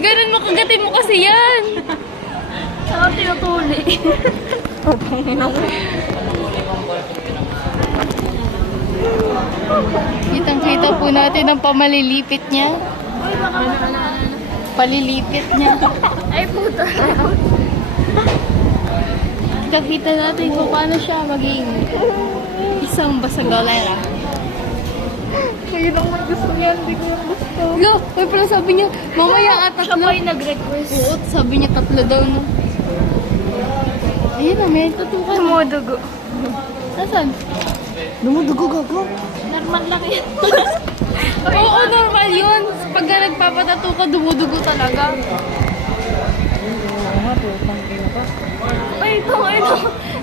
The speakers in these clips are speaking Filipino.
ganun mo, kagatin mo kasi yan. Saka tinutuli. Kitang-kita po natin ang pamalilipit niya. Uy, baka makalala. Palilipit niya. Ay, puta. Kita natin kung paano siya maging isang basagolera. Kayo lang may gusto niyan, hindi ko yung gusto. Lo, may pala sabi niya, mamaya Siya tatlo. pa yung nag-request. Oo, sabi niya tatlo daw no. Ayun na, may tutukan. Dumudugo. Nasaan? Dumudugo gago. Normal lang yan. Oo, normal yun. Pag nagpapatato ka, dumudugo talaga. Oo nga po, pangkina ka. Ay, ito, ano.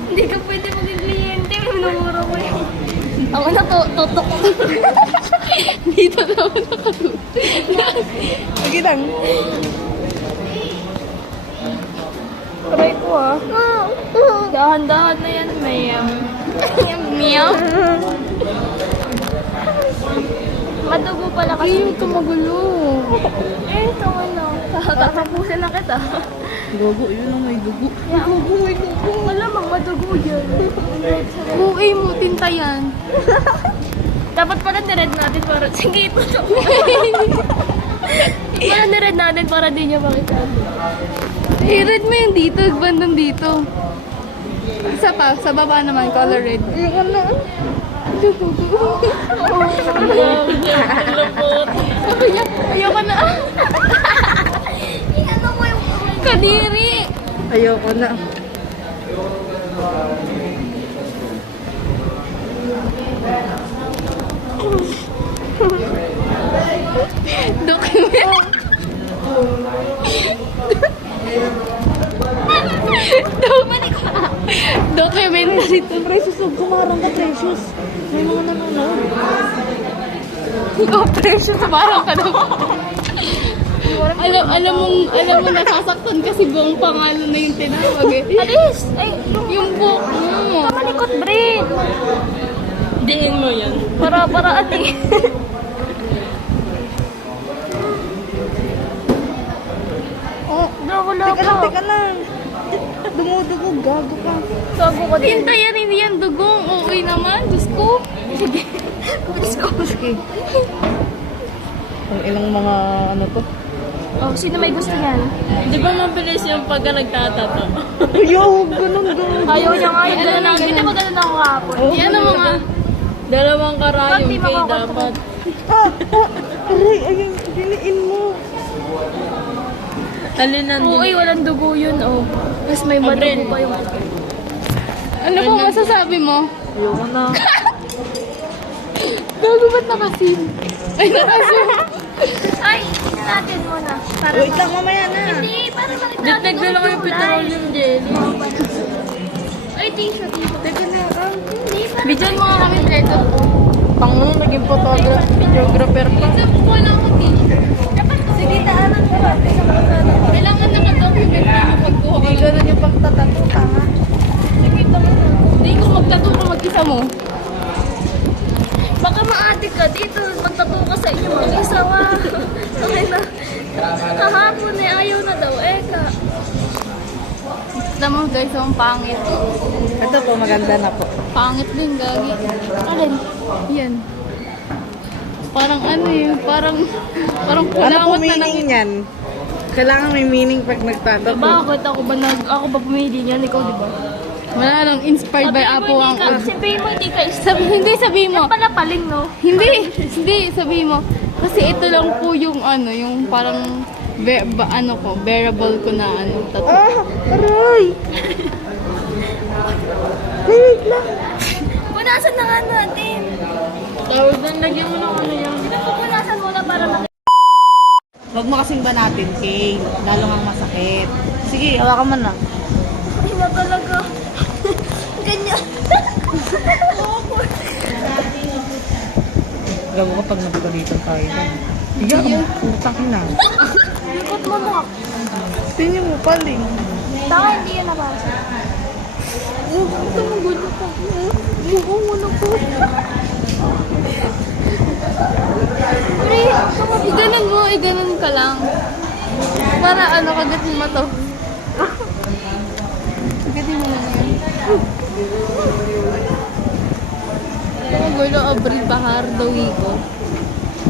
Hindi ka pwede maging kliyente. Minumura mo yun. Ako na to, tutok. Dito daw nakatuto. Sige lang. Try ko ah. Dahan-dahan na yan, mayam. Meow. Madugo pala kasi. Ayaw ka magulo. Eh, ito ano. Tatapusin na kita. Gago, yun ang may dugo. Gago, may dugo. Malamang madugo yan. Buhay mo, tinta yan. Dapat pala nired natin para... Sige, ito. Para nired natin para di niya makita. I-red mo yung dito, bandang dito. Isa pa, sa baba naman, color red. Ayoko na. Sabi niya, ayoko na. Ano mo yung... Kadiri. Ayoko na. Document. Documentary to. Precious, huwag kumarang ka, Precious. May mga nanonood. Oh, precious, parang ka daw. alam mo nasasaktan kasi buong pangalan na yung tinawag eh. Alis! Ay, Yung book mo. malikot, Brin! Diin mo yan. Para ate. Oh, Loko-loko. teka lang. Dumudugo, gago ka. Gago ka din. Tinta yan, hindi yan dugong. Okay naman, Diyos ko. Sige. Ang ilang mga ano to. Oh, sino may gusto yan? Di ba mabilis yung pagka nagtatato? Ayaw, ganun, ganun. Ayaw niya nga yun. Ganun lang. Hindi mo ganun ako kahapon. Yan ang mga dalawang karayom Pati kayo makakatawa. dapat. Aray, ayun, diniin mo. Alinan Oo, ay, walang dugo yun, oh. Mas may madugo pa yung... Ano po masasabi mo? Ayoko na. Gago ba't nakasim? Ay, nakasim. Ay, tingnan natin muna. Para Wait lang, mamaya na. Hindi, para makita natin Detect na lang yung petroleum jelly. Ay, t-shirt. Teka na, Hindi, para... Bidyan mo nga kami, Treto. Pang naging photographer, videographer pa. Sabi ko lang ako, Dapat ko. Sige, daanan ko. kailangan naka-document na yung pagkuha Hindi ka. ganun yung pagtatato, tanga. Hindi ko magtato ka mag-isa mo. Baka maadik ka dito. Magtato ka sa inyo mag-isa, wa. Okay na. Kahapon eh, ayaw na daw. Eka. Gusto mo guys, ang pangit. Ito po, maganda na po. Pangit din, gagi. Alin? Yan. Parang ano yun, parang Ano po kulangot na meaning niyan? Kailangan may meaning pag nagtatato. Bakit ako ba pumili niyan? Ikaw, di ba? Wala lang, inspired by Apo ang... Sabihin mo, hindi ka Hindi, sabihin mo. pala paling, no? Hindi, sabihin mo. Kasi ito lang po yung ano, yung parang bearable ko na ano, tattoo. Ah, aray! Ay, wait lang. Punasan na nga natin. Tawag doon, lagyan mo ng ano yan. Punasan muna para makita. Huwag mo kasing banatin, Kay. Lalo nga masakit. Sige, hawakan mo na. Hindi na talaga. Ganyan. Gago ka pag nagpagalitan tayo. Higa mo, putang ina. Ikot mo mo. Tingin mo, paling. Taka, hindi yan nabasa. Ito mo gulo ka. Oo, ano po. Iganon mo, iganon ka lang. Para ano, kagatin mo to. Kagatin mo na yan. Mga gulo, abri bahar, dawi ko.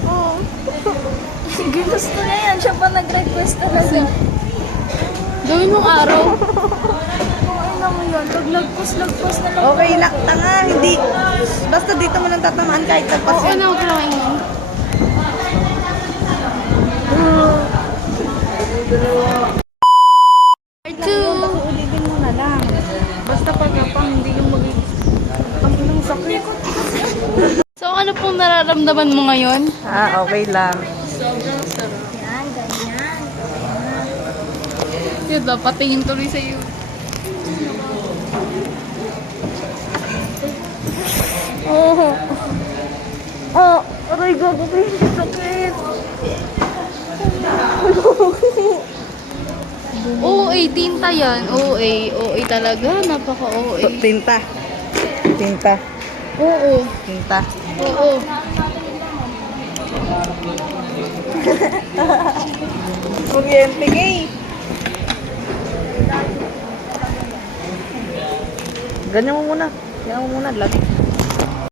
Oo. Sige, gusto niya yan. Siya pa nag-request talaga. Gawin mong araw. Ay naman yun. Pag lagpos na lang. Okay lang, tanga, hindi. Basta dito mo lang tatamaan kahit sa Oo pasin. na, huwag lang yun. Part 2. Ulitin mo na lang. Basta pagkapang hindi yung ang sakit. So, ano pong nararamdaman mo ngayon? Okay lang. Yan, ganyan. Yun, patingin tuloy sa iyo. Oh. Oh, aray gago, sakit. OA, tinta yan. OA talaga. Napaka-OA. Tinta. Tinta. Oo. Tinta. Oo. Kuryente kay. Ganyan mo muna. Ganyan mo muna. Lagi.